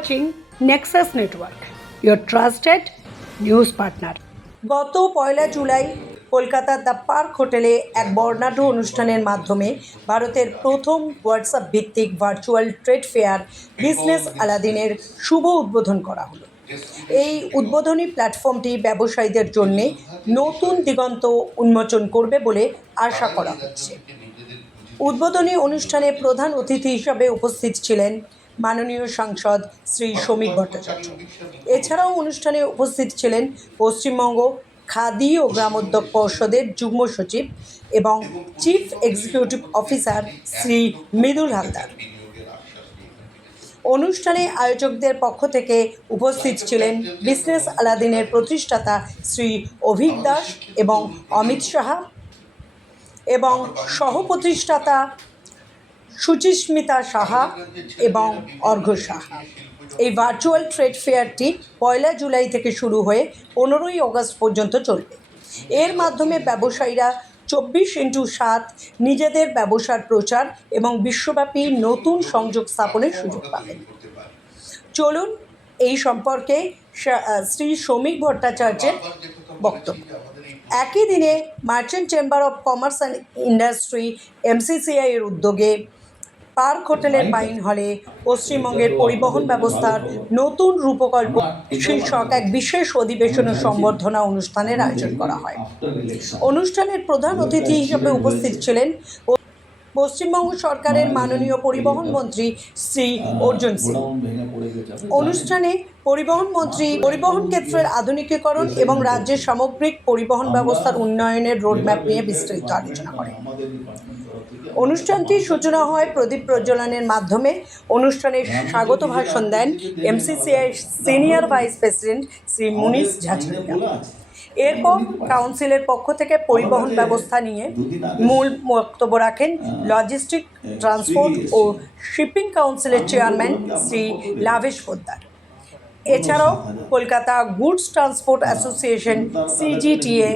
watching Nexus Network, your trusted news partner. গত 1 জুলাই কলকাতার the park হোটেলে এক বর্ণাঢ্য অনুষ্ঠানের মাধ্যমে ভারতের প্রথম হোয়াটসঅ্যাপ ভিত্তিক ভার্চুয়াল ট্রেড ফেয়ার বিজনেস আলাদিনের শুভ উদ্বোধন করা হলো। এই উদ্বোধনী প্ল্যাটফর্মটি ব্যবসায়ীদের জন্য নতুন দিগন্ত উন্মোচন করবে বলে আশা করা হচ্ছে। উদ্বোধনী অনুষ্ঠানে প্রধান অতিথি হিসাবে উপস্থিত ছিলেন মাননীয় সাংসদ শ্রী শ্রমিক ভট্টাচার্য। এছাড়াও অনুষ্ঠানে উপস্থিত ছিলেন পশ্চিমবঙ্গ খাদি ও গ্রামোদ্যোগ পর্ষদের যুগ্ম সচিব এবং chief executive officer Shri Mridul Haldar. অনুষ্ঠানে আয়োজকদের পক্ষ থেকে উপস্থিত ছিলেন বিজনেস আলাদিনের প্রতিষ্ঠাতা শ্রী অভিক দাস এবং অমিত সাহা এবং সহ-প্রতিষ্ঠাতা সুচিস্মিতা সাহা এবং অর্ঘ্য সাহা। এই ভার্চুয়াল ট্রেড ফেয়ারটি 1 জুলাই থেকে শুরু হয়ে 15ই আগস্ট পর্যন্ত চলবে। এর মাধ্যমে ব্যবসায়ীরা 24x7 নিজেদের ব্যবসার প্রচার এবং বিশ্বব্যাপী নতুন সংযোগ স্থাপনের সুযোগ পাবেন। চলুন এই সম্পর্কে শ্রী শ্রমিক ভট্টাচার্যের বক্তব্য। একই দিনে merchant chamber of commerce and industry MCCI এর উদ্যোগে পার্ক হোটেলের পাইন হলে পশ্চিমবঙ্গের পরিবহন ব্যবস্থার নতুন রূপকল্প শীর্ষক এক বিশেষ অধিবেশন ও সম্বর্ধনা অনুষ্ঠানের আয়োজন করা হয়। অনুষ্ঠানের প্রধান অতিথি হিসেবে উপস্থিত ছিলেন পশ্চিমবঙ্গ সরকারের মাননীয় পরিবহন মন্ত্রী শ্রী অর্জুন সিং। অনুষ্ঠানে পরিবহন মন্ত্রী পরিবহন ক্ষেত্রের আধুনিকীকরণ এবং রাজ্যের সামগ্রিক পরিবহন ব্যবস্থার উন্নয়নের রোডম্যাপ নিয়ে বিস্তারিত আলোচনা করেন। অনুষ্ঠানটির সূচনা হয় প্রদীপ প্রজ্বলনের মাধ্যমে। অনুষ্ঠানে স্বাগত ভাষণ দেন MCCI senior vice president Shri Munish Jhajharia. এরপর কাউন্সিলের পক্ষ থেকে পরিবহন ব্যবস্থা নিয়ে মূল বক্তব্য রাখেন লজিস্টিক ট্রান্সপোর্ট ও শিপিং কাউন্সিলের চেয়ারম্যান শ্রী লাভেশ পোদ্দার। এছাড়াও Kolkata goods transport association CGTA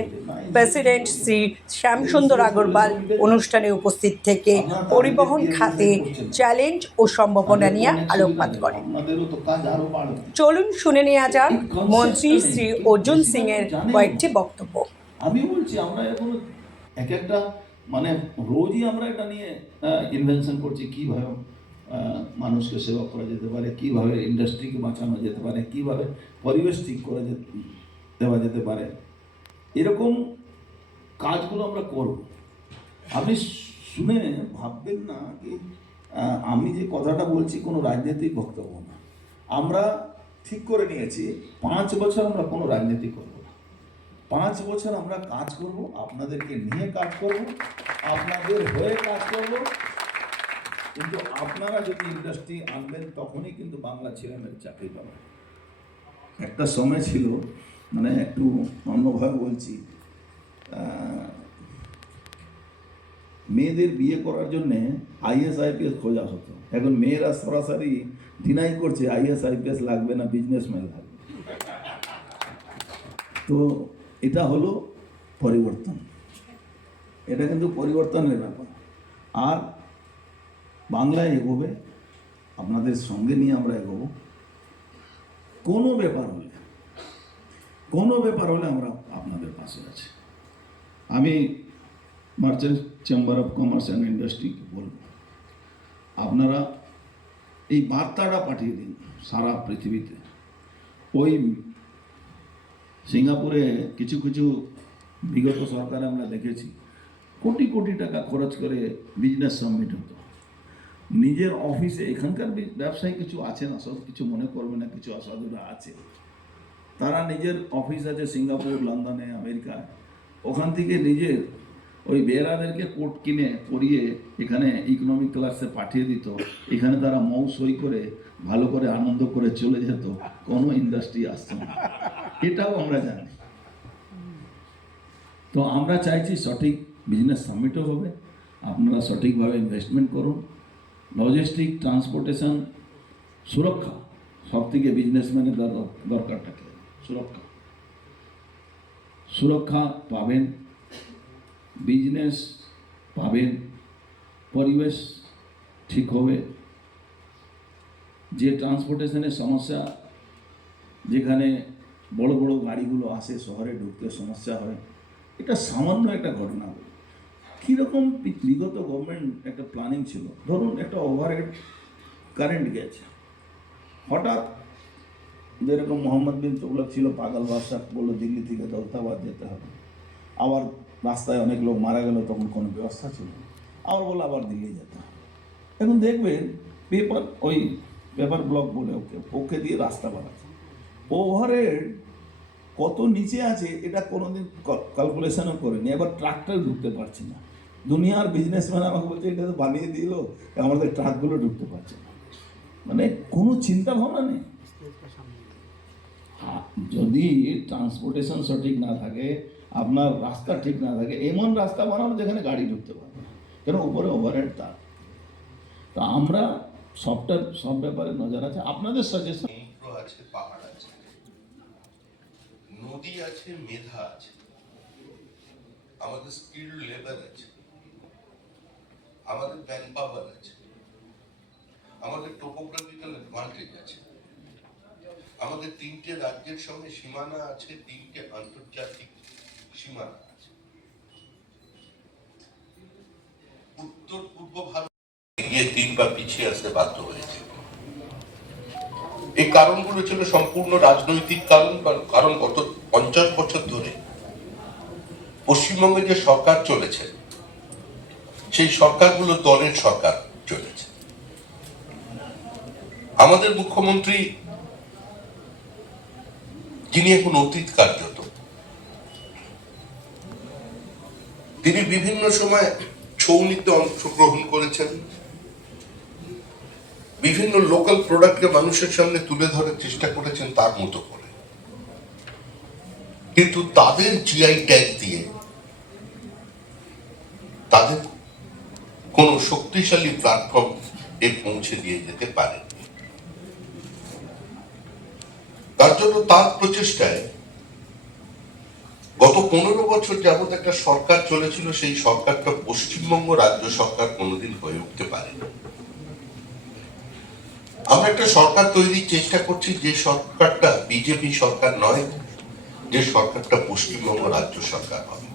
president Shri Shyamsundar Agarwal অনুষ্ঠানে উপস্থিত থেকে পরিবহন খাতে চ্যালেঞ্জ ও সম্ভাবনা নিয়ে আলোকপাত করেন। চলুন শুনে নেওয়া যাক মন্ত্রী শ্রী অর্জুন সিং এর কয়েকটি বক্তব্য। আমি বলছি আমরা এখন একটা মানে রোজই আমরা এটা নিয়ে ইনভেনশন করছি, কীভাবে মানুষকে সেবা করা যেতে পারে, কীভাবে ইন্ডাস্ট্রিকে বাঁচানো যেতে পারে, কীভাবে পরিবেশ ঠিক করে দেওয়া যেতে পারে। এরকম কাজগুলো আমরা করব। আপনি শুনে ভাববেন না কি আমি যে কথাটা বলছি কোনো রাজনৈতিক বক্তব্য না। আমরা ঠিক করে নিয়েছি 5 বছর আমরা কোনো রাজনীতি করব না। 5 বছর আমরা কাজ করব, আপনাদেরকে নিয়ে কাজ করব, আপনাদের হয়ে কাজ করব। কিন্তু আপনারা যদি ইন্ডাস্ট্রি আনবেন তখনই কিন্তু বাংলা ছেলেমেয়ের চাকরি পাবেন। একটা সময় ছিল, মানে একটু অন্যভাবে বলছি, মেয়েদের বিয়ে করার জন্যে IAS IPS খোঁজা হতো। এখন মেয়েরা সরাসরি ডিনাই করছে IAS IPS লাগবে না, বিজনেসম্যান লাগবে। তো এটা হলো পরিবর্তন, এটা কিন্তু পরিবর্তনের ব্যাপার। আর বাংলায় এগোবে, আপনাদের সঙ্গে নিয়ে আমরা এগোবো। কোনো ব্যাপার হলে আমরা আপনাদের পাশে আছি। আমি merchant chamber of commerce and ইন্ডাস্ট্রিকে বলব, আপনারা এই বার্তাটা পাঠিয়ে দিন সারা পৃথিবীতে। ওই সিঙ্গাপুরে কিছু বিগত সরকারে আমরা দেখেছি কোটি কোটি টাকা খরচ করে বিজনেস সামিট হতো। নিজের অফিসে, এখানকার ব্যবসায়ী কিছু আছে না, সব কিছু মনে করবে না, কিছু অসাধুরা আছে, তারা নিজের অফিস আছে সিঙ্গাপুর, লন্ডনে, আমেরিকায়, ওখান থেকে নিজের ওই বেয়ারাদেরকে কোট কিনে পরিয়ে এখানে ইকোনমিক ক্লাসে পাঠিয়ে দিত। এখানে তারা মৌ সই করে ভালো করে আনন্দ করে চলে যেত, কোনো ইন্ডাস্ট্রি আসতো না। এটাও আমরা জানি। তো আমরা চাইছি সঠিক বিজনেস সামিটও হবে, আপনারা সঠিকভাবে ইনভেস্টমেন্ট করুন। লজিস্টিক, ট্রান্সপোর্টেশন, সুরক্ষা, সব থেকে বিজনেসম্যানের দরকারটাকে সুরক্ষা পাবেন, বিজনেস পাবেন, পরিবেশ ঠিক হবে, যে ট্রান্সপোর্টেশনের সমস্যা, যেখানে বড় বড় গাড়িগুলো আসে শহরে ঢুকতে সমস্যা হয়, এটা সামান্য একটা ঘটনা। কীরকম বিগত গভর্নমেন্ট একটা প্ল্যানিং ছিল, ধরুন একটা ওভারহেড কারেন্ট গেছে, হঠাৎ যেরকম মোহাম্মদ বিন তুগলক ছিল পাগল বাদশাহ, বললো দিল্লি থেকে দৌলতাবাদ যেতে হবে, আবার রাস্তায় অনেক লোক মারা গেল, তখন কোনো ব্যবস্থা ছিল না, আবার বললো আবার দিল্লি যেতে হবে। এখন দেখবেন পেপার ব্লক বলে ওকে দিয়ে রাস্তা বানাচ্ছে, ওভারহেড কত নিচে আছে এটা কোনোদিন ক্যালকুলেশনও করেনি, এবার ট্রাকটাও ঢুকতে পারছে না। দুনিয়ার বিজনেসম্যান আমাকে বলছে এটা তো বানিয়ে দিল, আমাদের ট্রাকগুলো ঢুকতে পারছে না, মানে কোনো চিন্তা ভাবনা নেই। যদি ট্রান্সপোর্টেশন সঠিক না থাকে, আপনার রাস্তা ঠিক না থাকে, এমন রাস্তা বানানো যেখানে গাড়ি ঢুকতে পারবে না, কেন উপরে ওভারহেড তার। তো আমরা সব ব্যাপারে নজর আছে। আপনাদের সাজেশন আছে, পাহাড় আছে, নদী আছে, মেধা আছে, আমাদের স্কিল্ড লেবার আছে, আমাদের ম্যান পাওয়ার আছে, আমাদের টোপোগ্রাফিক্যাল অ্যাডভান্টেজ আছে, আমাদের 3টে রাজ্যের সঙ্গে সীমানা আছে, 3টে আন্তর্জাতিক সীমানা আছে। উত্তর পূর্ব ভারত গিয়ে 3বার পিছিয়ে আসতে বাধ্য হয়েছে। এই কারণগুলো ছিল সম্পূর্ণ রাজনৈতিক কারণ গত 50 বছর ধরে পশ্চিমবঙ্গে যে সরকার চলেছে, সেই সরকারগুলো দলের সরকার চলেছে। আমাদের মুখ্যমন্ত্রী, যিনি এখন অতীত কার্যত, তিনি বিভিন্ন সময় ছৌ নৃত্যে অংশগ্রহণ করেছেন, বিভিন্ন লোকাল প্রোডাক্টকে মানুষের সামনে তুলে ধরার চেষ্টা করেছেন তার মতো করে, কিন্তু তাদের জিআই ট্যাগ দিয়ে তাদের কোন শক্তিশালী প্ল্যাটফর্ম এ পৌঁছে দিয়ে যেতে পারে। তার জন্য তার প্রচেষ্টায় গত 15 বছর যাবত একটা সরকার চলেছিল, সেই সরকারটা পশ্চিমবঙ্গ রাজ্য সরকার কোনোদিন হয়ে উঠতে পারেনি। আমরা একটা সরকার তৈরির চেষ্টা করছি, যে সরকারটা বিজেপি সরকার নয়, যে সরকারটা পশ্চিমবঙ্গ রাজ্য সরকার হবে।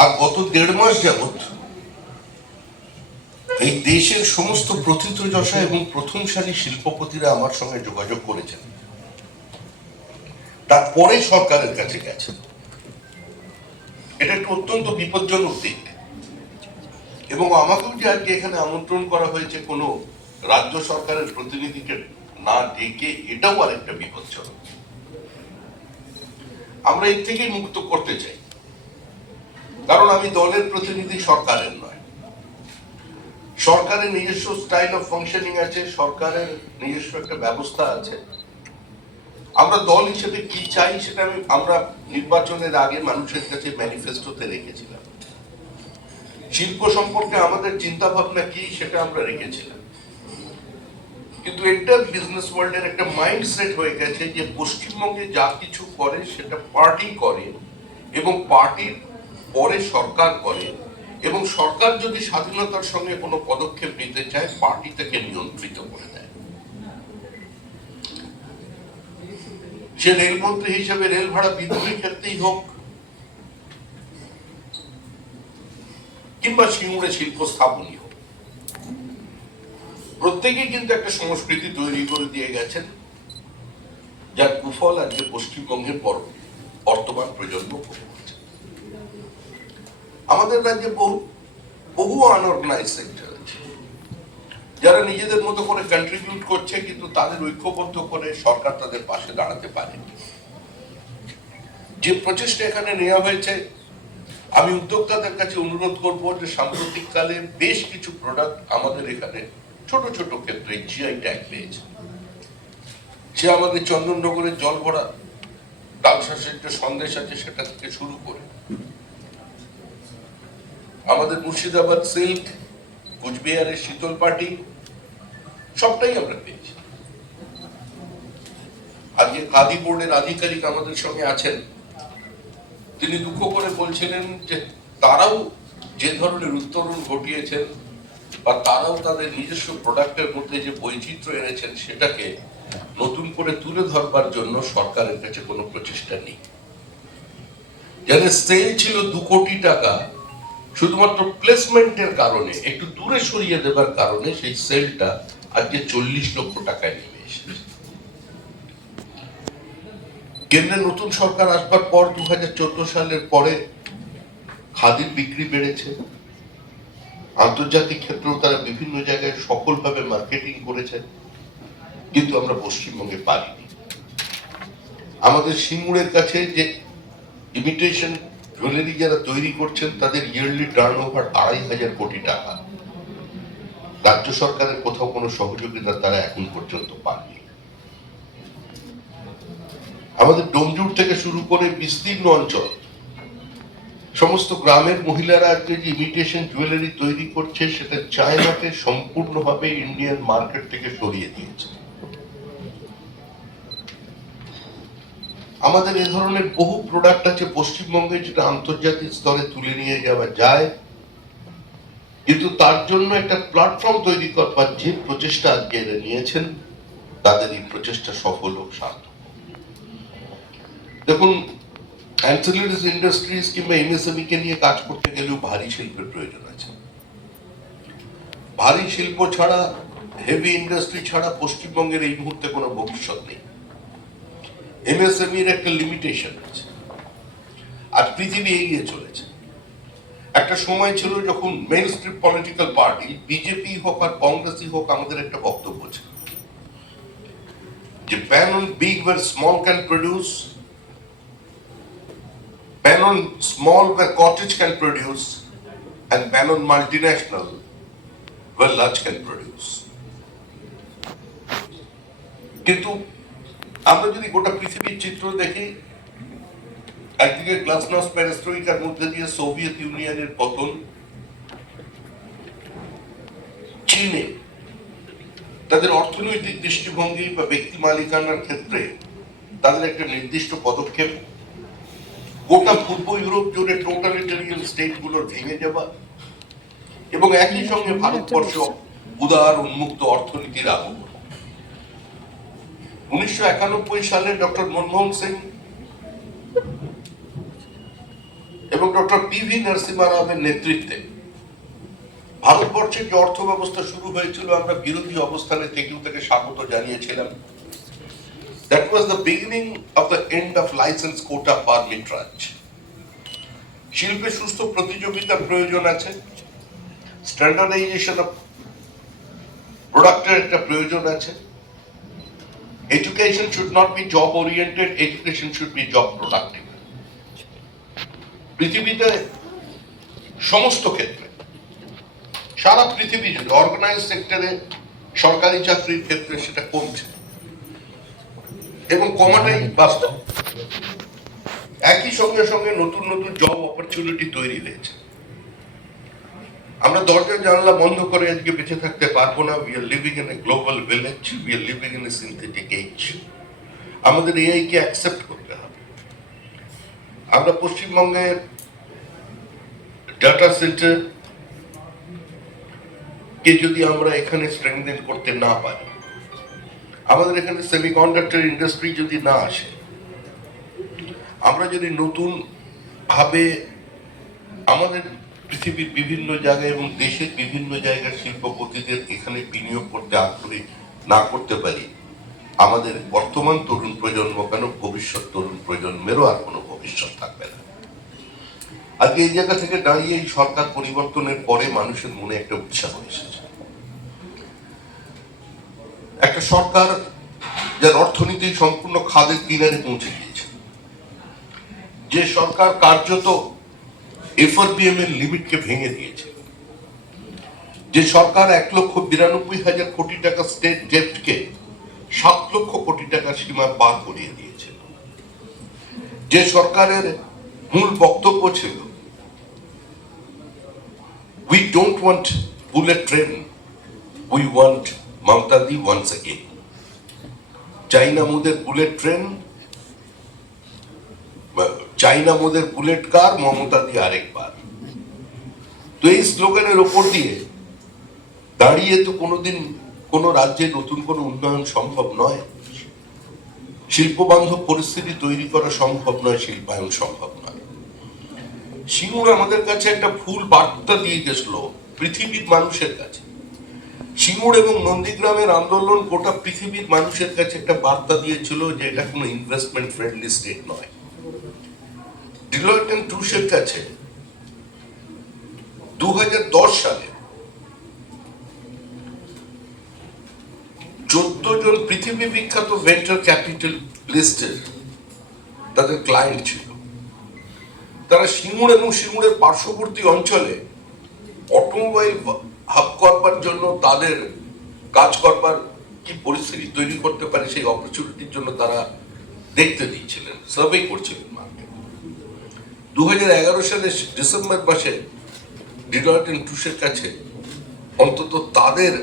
আর গত 1.5 মাস যাবত এই দেশের সমস্ত প্রথিতযশা এবং প্রথম সারি শিল্পপতিরা আমার সঙ্গে যোগাযোগ করেছেন, তারপরে সরকারের কাছে গেছে। এটা একটা অত্যন্ত বিপজ্জনক দিক, এবং আমাকেও যে আজকে এখানে আমন্ত্রণ করা হয়েছে কোনো রাজ্য সরকারের প্রতিনিধিকে না ডেকে, এটাও আরেকটা বিপজ্জনক। আমরা এর থেকে মুক্ত করতে চাই, কারণ আমি দলের প্রতিনিধি, সরকারের নয়। সরকারের নিজস্ব স্টাইল অফ ফাংশনিং আছে, সরকারের নিজস্ব একটা ব্যবস্থা আছে। আমরা দল হিসেবে কি চাই সেটা আমরা নির্বাচনের আগে মানুষের কাছে ম্যানিফেস্টোতে রেখেছিলাম। শিল্প সম্পর্কে আমাদের চিন্তা ভাবনা কি সেটা আমরা রেখেছিলাম, কিন্তু এটা বিজনেস ওয়ার্ল্ডের একটা মাইন্ডসেট হয়ে গেছে যে পশ্চিমবঙ্গে যা কিছু করে সেটা পার্টি করে, এবং পার্টির পরে সরকার করে, এবং সরকার যদি স্বাধীনতার সঙ্গে কোনো পদক্ষেপ নিতে চায়, পার্টি তাকে নিয়ন্ত্রিত করে দেয়। সে রেলমন্ত্রী হিসেবে রেল ভাড়া বৃদ্ধির ক্ষেত্রেই হোক, কিংবা সিঙ্গুরে শিল্প স্থাপনই হোক, প্রত্যেকেই কিন্তু একটা সংস্কৃতি তৈরি করে দিয়ে গেছেন, যার কুফল আজকে পশ্চিমবঙ্গের বর্তমান প্রজন্ম ভোগ করছে। আমাদের রাজ্যে বহু আনঅর্গানাইজ সেক্টর আছে, যারা নিজেদের মতো করে কন্ট্রিবিউট করছে, কিন্তু তাদের ঐক্যবদ্ধ করে সরকার তাদের পাশে দাঁড়াতে পারে। যে প্রচেষ্টা এখানে নেওয়া হয়েছে, আমি উদ্যোক্তাদের কাছে অনুরোধ করব যে সাম্প্রতিককালে বেশ কিছু প্রোডাক্ট আমাদের এখানে ছোট ছোট ক্ষেত্রে জিআই ট্যাগ পেয়েছে। সে আমাদের চন্দননগরের জল ভরা ডালশাঁসের যে সন্দেশ আছে সেটা থেকে শুরু করে আমাদের মুর্শিদাবাদ সিল্ক, কুচবিহারের শীতল পাটি, সবটাই আমরা পেয়েছি। আজকে খাদি বোর্ডের আধিকারিক আমাদের সঙ্গে আছেন, তিনি দুঃখ করে বলছিলেন যে তারাও যে ধরনের উত্তরণ ঘটিয়েছেন বা তারাও তাদের নিজস্ব প্রোডাক্টের মধ্যে যে বৈচিত্র্য এনেছেন সেটাকে নতুন করে তুলে ধরবার জন্য সরকারের কাছে কোনো প্রচেষ্টা নেই। যাদের সেল ছিল 2 কোটি টাকা, শুধুমাত্র প্লেসমেন্টের কারণে, একটু দূরে সরিয়ে দেবার কারণে সেই সেলটা আজকে 40 লক্ষ টাকায় নেমে এসেছে। কেন্দ্রে নতুন সরকার আসবার পর 2014 সালের পরে খাদির বিক্রি বেড়েছে, আন্তর্জাতিক ক্ষেত্রেও তারা বিভিন্ন জায়গায় সফলভাবে মার্কেটিং করেছে, কিন্তু আমরা পশ্চিমবঙ্গে পারিনি। আমাদের সিঙ্গুরের কাছে যে ইমিটেশন জুয়েলারি যারা তৈরি করছেন তাদের ইয়ারলি টার্ন ওভার 2,500 কোটি টাকা। রাজ্য সরকারের কোথাও কোনো সহযোগিতা তারা এখন পর্যন্ত পাননি। আমাদের ডোমজুর থেকে শুরু করে বিস্তীর্ণ অঞ্চল, সমস্ত গ্রামের মহিলারা আজকে যে ইমিটেশন জুয়েলারি তৈরি করছে সেটা চায়নাকে সম্পূর্ণভাবে ইন্ডিয়ান মার্কেট থেকে সরিয়ে দিয়েছে। আমাদের এ ধরনের বহু প্রোডাক্ট আছে পশ্চিমবঙ্গে যেটা আন্তর্জাতিক স্তরে তুলে নিয়ে যাওয়া যায়, কিন্তু তার জন্য একটা প্ল্যাটফর্ম তৈরি করবার যে প্রচেষ্টা আজকে এরা নিয়েছেন তাদের এই প্রচেষ্টা সফল ও সার্থক। দেখুন, অ্যান্সিলারিজ ইন্ডাস্ট্রিজ কিংবা এমএসএমই কে নিয়ে কাজ করতে গেলেও ভারী শিল্পের প্রয়োজন আছে। ভারী শিল্প ছাড়া, হেভি ইন্ডাস্ট্রি ছাড়া পশ্চিমবঙ্গের এই মুহূর্তে কোনো ভবিষ্যৎ নেই। এমএসএমই এর একটা লিমিটেশন আছে। আজ পৃথিবী এগিয়ে চলেছে। একটা সময় ছিল যখন main stream political party, BJP হোক আর কংগ্রেসই হোক, আমাদের একটা বক্তব্য ছিল যে ban on big where small can produce, ban on small where cottage can produce, and ban on multinational where large can produce. কিন্তু আমরা যদি গোটা পৃথিবীর চিত্র দেখি, একদিকে গ্লাসনোস্ট পেরেস্ট্রোইকার মধ্যে দিয়ে সোভিয়েত ইউনিয়নের পতন, চীনে তাদের অর্থনৈতিক দৃষ্টিভঙ্গি বা ব্যক্তি মালিকানার ক্ষেত্রে তাদের একটা নির্দিষ্ট পদক্ষেপ, গোটা পূর্ব ইউরোপ জুড়ে টোটালিটারিয়ান স্টেট গুলোর ভেঙে যাওয়া, এবং একই সঙ্গে ভারতবর্ষ উদার উন্মুক্ত অর্থনীতির আগমন। 1991 সালে ডক্টর মনমোহন সিং এবং ডক্টর পিভি নরসিমহা রাওয়ের নেতৃত্বে ভারতবর্ষের যে অর্থ ব্যবস্থা শুরু হয়েছিল, আমরা বিরোধী অবস্থানে থেকেও তাকে স্বাগত জানিয়েছিলাম। That was the beginning of the end of license quota arbitrage. শিল্পে সুস্থ প্রতিযোগিতার প্রয়োজন আছে, স্ট্যান্ডার্ডাইজেশন অফ প্রোডাক্টের একটা প্রয়োজন আছে। Education should not be job oriented, education should be job productive. পৃথিবীতে সমস্ত ক্ষেত্রে, সারা পৃথিবী জুড়ে অর্গানাইজ সেক্টরে, সরকারি চাকরির ক্ষেত্রে সেটা কমছে এবং কমাটাই বাস্তব। একই সঙ্গে সঙ্গে নতুন নতুন জব অপরচুনিটি তৈরি হয়েছে। আমরা দরজা জানলা বন্ধ করে আজকে বেঁচে থাকতে পারবো না। We are living in a global village, we are living in a synthetic age. আমাদের এআই কে অ্যাকসেপ্ট করতে হবে। আমরা পশ্চিমবঙ্গের ডাটা সেন্টার কে যদি আমরা এখানে স্ট্রেংথেন করতে না পারি, আমাদের এখানে সেমিকন্ডাক্টর ইন্ডাস্ট্রি যদি না আসে, আমরা যদি নতুন ভাবে আমাদের পৃথিবীর বিভিন্ন জায়গায় এবং দেশের বিভিন্ন জায়গার শিল্পপতিদের এখানে বিনিয়োগ করতে আগ্রহী না করতে পারি, আমাদের বর্তমান তরুণ প্রজন্ম কেন, ভবিষ্যৎ তরুণ প্রজন্মেরও আর কোনো ভবিষ্যৎ থাকবে না। আজকে এই জায়গা থেকে দাঁড়িয়ে এই সরকার পরিবর্তনের পরে মানুষের মনে একটা উৎসাহ এসেছে। একটা সরকার যার অর্থনীতি সম্পূর্ণ খাদের কিনারে পৌঁছে গিয়েছে, যে সরকার কার্যত এফআরবিএম এর লিমিটকে ভেঙে দিয়েছে, যে সরকার 1,92,000 কোটি টাকা স্টেট ডেপ্টকে 7 লক্ষ কোটি টাকার সীমা পার করিয়ে দিয়েছে, যে সরকারের মূল বক্তব্য ছিল we don't want bullet train, we want Mamta Di once again. চাইনা মোদের বুলেট ট্রেন, চাইনা মোদের বুলেট কার, মমতা দি আরেকবার। তো এই স্লোগানের ওপর দিয়ে দাঁড়িয়ে তো কোনোদিন কোনো রাজ্যে নতুন কোনো উন্নয়ন সম্ভব নয়, শিল্প বান্ধব পরিস্থিতি তৈরি করা সম্ভব নয়, শিল্পায়ন সম্ভব নয়। সিঙ্গুর আমাদের কাছে একটা ফুল বার্তা দিয়ে গেছিল পৃথিবীর মানুষের কাছে। সিঙ্গুর এবং নন্দীগ্রামের আন্দোলন গোটা পৃথিবীর মানুষের কাছে একটা বার্তা দিয়েছিল যে এটা কোনো ইনভেস্টমেন্ট ফ্রেন্ডলি স্টেট নয়। ডিলয়েট এন্ড টুশের কাছে 2010 সালে 14 জন পৃথিবী বিখ্যাত ভেঞ্চার ক্যাপিটাল লিস্টের তাদের ক্লায়েন্ট ছিল। তারা সিঙ্গুর এবং সিঙ্গুরের পার্শ্ববর্তী অঞ্চলে অটোমোবাইল হাব করবার জন্য তাদের কাজ করবার কি পরিস্থিতি তৈরি করতে পারে সেই অপরচুনিটির জন্য তারা দেখতে দিচ্ছিলেন, সার্ভে করছিলেন মার্কেট। 2011 সালে ডিসেম্বর মাসে ডিলয়েট এন্ড টুশের কাছে অন্তত তাদের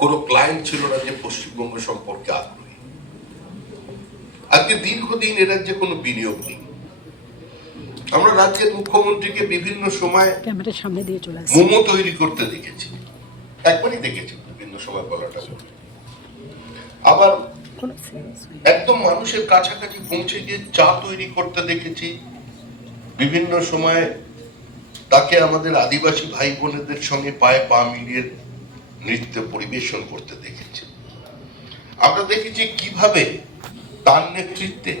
কোনো ক্লায়েন্ট ছিল না যে পশ্চিমবঙ্গ সম্পর্কে আগ্রহী। আজকে দীর্ঘদিন এ রাজ্যে কোনো বিনিয়োগ নেই। আমরা রাজ্যের মুখ্যমন্ত্রীকে বিভিন্ন সময় ক্যামেরার সামনে দিয়ে চলে আসছে। মোমো তৈরি করতে দেখেছি, একবারই দেখেছি বিভিন্ন সময় বলাটা। আবার একদম মানুষের কাছাকাছি পৌঁছে গিয়ে চা তৈরি করতে দেখেছি। বিভিন্ন সময় তাকে আমাদের আদিবাসী ভাই বোনেদের সঙ্গে পায়ে পা মিলিয়ে নৃত্য পরিবেশন করতে দেখেছি। আমরা দেখেছি কিভাবে তার নেতৃত্বে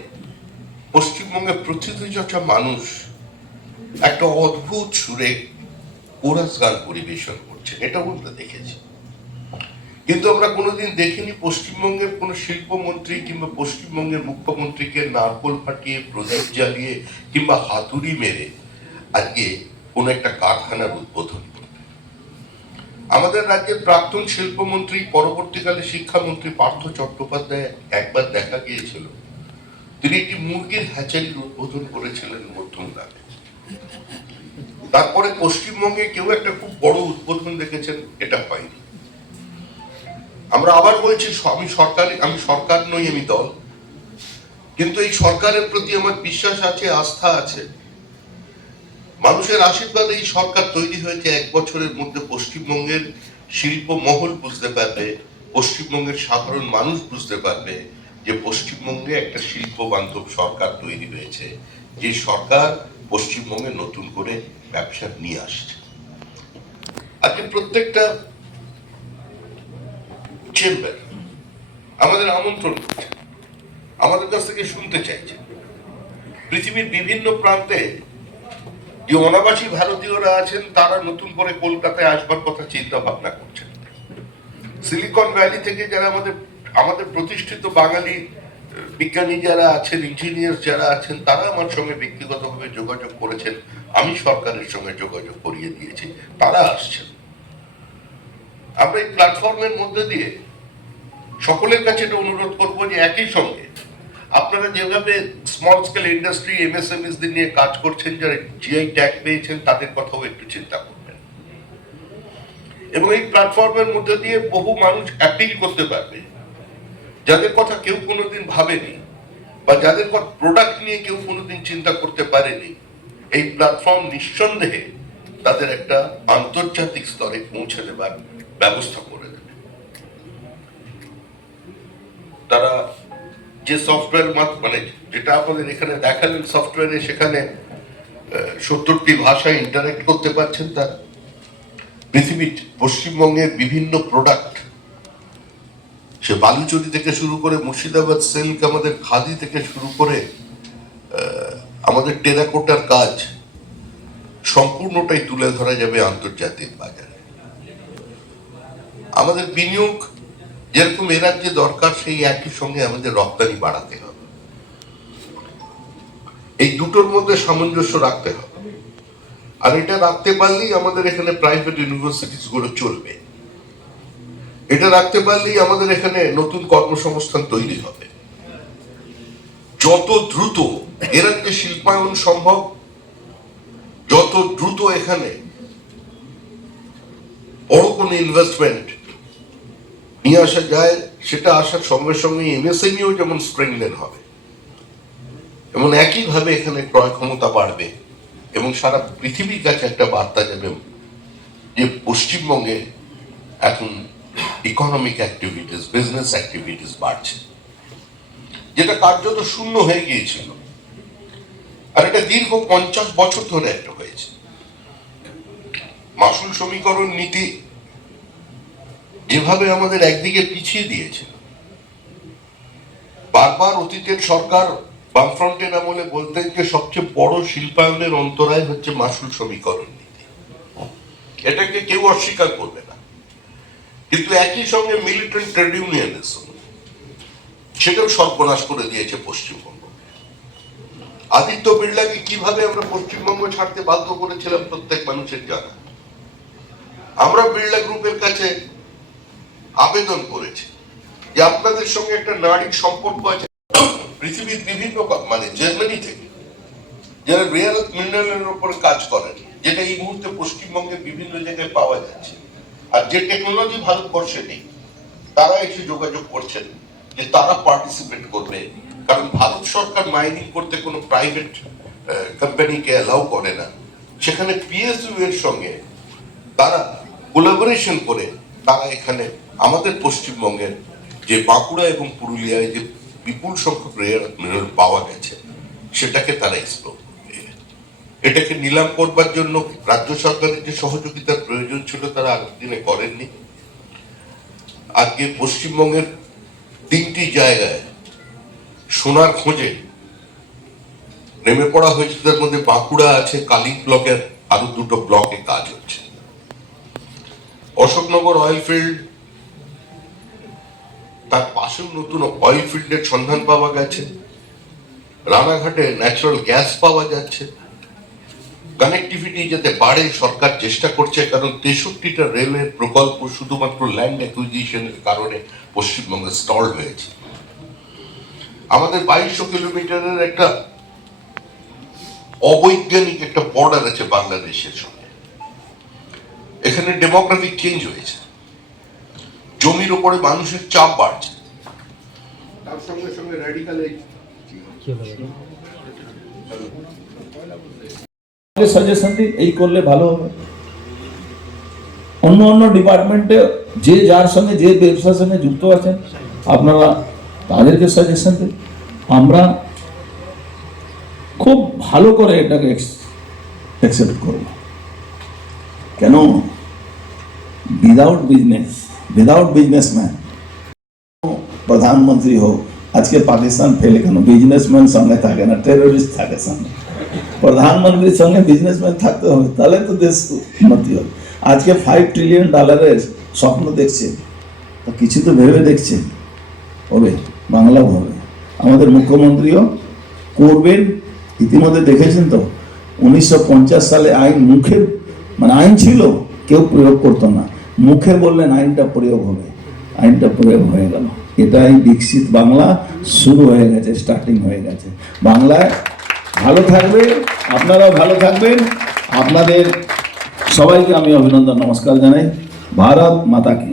পশ্চিমবঙ্গের প্রতিনিধিচর্চা মানুষ একটা অদ্ভুত সুরে কোরাস গান পরিবেশন করছে, এটা আমরা দেখেছি। কিন্তু আমরা কোনোদিন দেখিনি পশ্চিমবঙ্গের কোন শিল্পমন্ত্রী কিংবা পশ্চিমবঙ্গের মুখ্যমন্ত্রীকে নারকোল ফাটিয়ে, প্রদীপ জ্বালিয়ে কিংবা হাতুড়ি মেরে আজকে কোন একটা কারখানার উদ্বোধন করবে। আমাদের রাজ্যের প্রাক্তন শিল্পমন্ত্রী, পরবর্তীকালে শিক্ষামন্ত্রী পার্থ চট্টোপাধ্যায় একবার দেখা গিয়েছিল, তিনি একটি মুরগির হ্যাচারির উদ্বোধন করেছিলেন মধ্যমগ্রামে। তারপরে পশ্চিমবঙ্গে কেউ একটা খুব বড় উদ্বোধন দেখেছেন, এটা হয়নি। আমরা আবার বলছি আমি সরকার নই, আমি দল, কিন্তু এই সরকারের প্রতি আমার বিশ্বাস আছে, আস্থা আছে। মানুষের আশীর্বাদে এই সরকার তৈরি হয়েছে। 1 বছরের মধ্যে পশ্চিমবঙ্গের শিল্প মহল বুঝতে পারবে, পশ্চিমবঙ্গের সাধারণ মানুষ বুঝতে পারবে যে পশ্চিমবঙ্গে একটা শিল্প বান্ধব সরকার তৈরি হয়েছে, যে সরকার পশ্চিমবঙ্গে নতুন করে ব্যবসা নিয়ে আসছে। আজকে প্রত্যেকটা চেম্বার আমাদের আমন্ত্রণ করছে, আমাদের কাছ থেকে শুনতে চাইছে। পৃথিবীর বিভিন্ন প্রান্তে যে অনাবাসী ভারতীয়রা আছেন তারা নতুন করে কলকাতায় আসবার কথা চিন্তা ভাবনা করছেন। সিলিকন ভ্যালি থেকে যারা আমাদের প্রতিষ্ঠিত বাঙালি বিজ্ঞানী যারা আছেন, ইঞ্জিনিয়ার যারা আছেন, তারা আমার সঙ্গে ব্যক্তিগতভাবে যোগাযোগ করেছেন, আমি সরকারের সঙ্গে যোগাযোগ করিয়ে দিয়েছি, তারা আসছেন। আমরা এই প্ল্যাটফর্মের মধ্যে দিয়ে সকলের কাছে এটা অনুরোধ করবো যে একই সঙ্গে আপনারা যেভাবে স্মল স্কেল ইন্ডাস্ট্রি, এমএসএমইস নিয়ে কাজ করছেন, যারা জিআই ট্যাগ পেয়েছেন, তাদের কথাও একটু চিন্তা করবেন। এবং এই প্ল্যাটফর্মের মধ্যে দিয়ে বহু মানুষ অ্যাপিল করতে পারবে, যাদের কথা কেউ কোনোদিন ভাবেনি বা যাদের প্রোডাক্ট নিয়ে কেউ কোনোদিন চিন্তা করতে পারেনি। এই প্ল্যাটফর্ম নিঃসন্দেহে তাদের একটা আন্তর্জাতিক স্তরে পৌঁছে দেবার ব্যবস্থা করে দেবে। তারা যে সফটওয়্যার মানে যেটা আপনাদের এখানে দেখালেন সফটওয়্যারে, সেখানে 70টি ভাষায় ইন্টারেক্ট করতে পারছেন। তার পৃথিবীর পশ্চিমবঙ্গের বিভিন্ন প্রোডাক্ট, সে বালুচরি থেকে শুরু করে মুর্শিদাবাদ সিল্ক, আমাদের খাদি থেকে শুরু করে আমাদের টেরাকোটার কাজ, সম্পূর্ণটাই তুলে ধরা যাবে আন্তর্জাতিক বাজারে। আমাদের বিনিয়োগ যেরকম এ রাজ্যে দরকার, সেই একই সঙ্গে আমাদের রপ্তানি বাড়াতে হবে। এই দুটোর মধ্যে সামঞ্জস্য রাখতে হবে। আর এটা রাখতে পারলেই আমাদের এখানে প্রাইভেট ইউনিভার্সিটিস গুলো চলবে। এটা রাখতে পারলেই আমাদের এখানে নতুন কর্মসংস্থান তৈরি হবে। যত দ্রুত এ রাজ্যে শিল্পায়ন সম্ভব, যত দ্রুত এখানে বড় কোনো ইনভেস্টমেন্ট নিয়ে আসা যায়, সেটা আসার সঙ্গে সঙ্গে এমএসএমইও যেমন স্ট্রেংথেন হবে, এবং একইভাবে এখানে ক্রয় ক্ষমতা বাড়বে এবং সারা পৃথিবীর কাছে একটা বার্তা যাবে যে পশ্চিমবঙ্গে এখন ইকোনমিক অ্যাক্টিভিটিস, বিজনেস অ্যাক্টিভিটিস বাড়ছে, যেটা কার্যত শূন্য হয়ে গিয়েছিল। আর এটা দীর্ঘ 50 বছর ধরে একটা হয়েছে। মাসুল সমীকরণ নীতি যেভাবে আমাদের একদিকে পিছিয়ে দিয়েছে, বারবার অতীতের সরকার বামফ্রন্টের আমলে বলতেন যে সবচেয়ে বড় শিল্পায়নের অন্তরায় হচ্ছে মাসুল সমীকরণ নীতি, এটাকে কেউ অস্বীকার করবে না। কিন্তু একই সঙ্গে মিলিটেন্ট ট্রেড ইউনিয়নিজম সেটাও সর্বনাশ করে দিয়েছে পশ্চিমবঙ্গ। আদিত্য বিড়লাকে কিভাবে আমরা পশ্চিমবঙ্গ ছাড়তে বাধ্য করেছিলাম প্রত্যেক মানুষের জানা। আমরা বিড়লা গ্রুপের কাছে আবেদন করেছি যে আপনাদের সঙ্গে একটা নারীর সম্পর্ক আছে। পৃথিবীর বিভিন্ন মানে জার্মানি থেকে যারা রেয়ার মিনারেলের উপর কাজ করেন, যেটা এই মুহূর্তে পশ্চিমবঙ্গের বিভিন্ন জায়গায় পাওয়া যাচ্ছে, আর যে টেকনোলজি ভারতবর্ষে নেই, তারা এসে যোগাযোগ করছেন যে তারা পার্টিসিপেট করবে। কারণ ভারত সরকার মাইনিং করতে কোনো প্রাইভেট কোম্পানিকে অ্যালাউ করে না। সেখানে পিএসইউ এর সঙ্গে তারা কোলাবোরেশন করে তারা এখানে আমাদের পশ্চিমবঙ্গের যে বাঁকুড়া এবং পুরুলিয়ায় যে বিপুল সংখ্যক রেয়ার মিনারেল পাওয়া গেছে সেটাকে তারা এক্সপ্লোর করবে। এটাকে নিলাম করবার জন্য রাজ্য সরকারের যে সহযোগিতার প্রয়োজন ছিল তারা আগের দিনে করেননি। আজকে পশ্চিমবঙ্গের 3টি জায়গায় সোনার খোঁজে নেমে পড়া হয়েছে। তার মধ্যে বাঁকুড়া আছে, কালিক ব্লকের আরো 2টো ব্লকে কাজ হচ্ছে। অশোকনগর অয়েল ফিল্ড, তার পাশেও নতুন অয়েল ফিল্ডের সন্ধান পাওয়া গেছে। রানাঘাটে ন্যাচারাল গ্যাস পাওয়া যাচ্ছে। কানেক্টিভিটি যাতে বাড়ে সরকার চেষ্টা করছে, কারণ 63টা রেলের প্রকল্প শুধুমাত্র ল্যান্ড অ্যাকুইজিশনের কারণে পশ্চিমবঙ্গে স্টল হয়েছে। আমাদের 2200 কিলোমিটারের একটা অবৈজ্ঞানিক একটা বর্ডার আছে বাংলাদেশের সঙ্গে। এখানে ডেমোগ্রাফিক চেঞ্জ হয়েছে, জমির উপরে মানুষের চাপ বাড়ছে, তার সঙ্গে সঙ্গে র্যাডিক্যাল সাজেশন দিন এই করলে ভালো হবে। অন্য অন্য ডিপার্টমেন্টে যে যার সঙ্গে যে ব্যবসার সঙ্গে যুক্ত আছেন আপনারা তাদেরকে সাজেশন দিন। আমরা খুব ভালো করে এটাকে অ্যাকসেপ্ট করব। কেন উইদাউট বিজনেসম্যান প্রধানমন্ত্রী হোক, আজকে পাকিস্তান ফেলে কেন বিজনেসম্যান সঙ্গে থাকে না, টেরোরিস্ট থাকে সঙ্গে। প্রধানমন্ত্রীর সঙ্গে বিজনেসম্যান থাকতে হবে, তাহলে তো দেশ উন্নতি হবে। আজকে $5 ট্রিলিয়ন স্বপ্ন দেখছে, তো কিছু তো ভেবে দেখছে হবে, বাংলাও হবে। আমাদের মুখ্যমন্ত্রীও করবেন, ইতিমধ্যে দেখেছেন তো 1950 সালে আইন মুখে মানে আইন ছিল, কেউ প্রয়োগ করতো না, মুখে বললেন আইনটা প্রয়োগ হবে, আইনটা প্রয়োগ হয়ে গেল। এটাই বিকশিত বাংলা শুরু হয়ে গেছে, স্টার্টিং হয়ে গেছে। বাংলায় ভালো থাকবে, আপনারাও ভালো থাকবেন। আপনাদের সবাইকে আমি অভিনন্দন, নমস্কার জানাই। ভারত মাতা কি।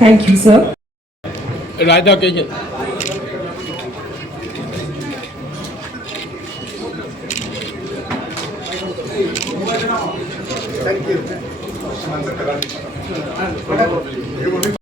Thank you, sir. रायता के Thank you.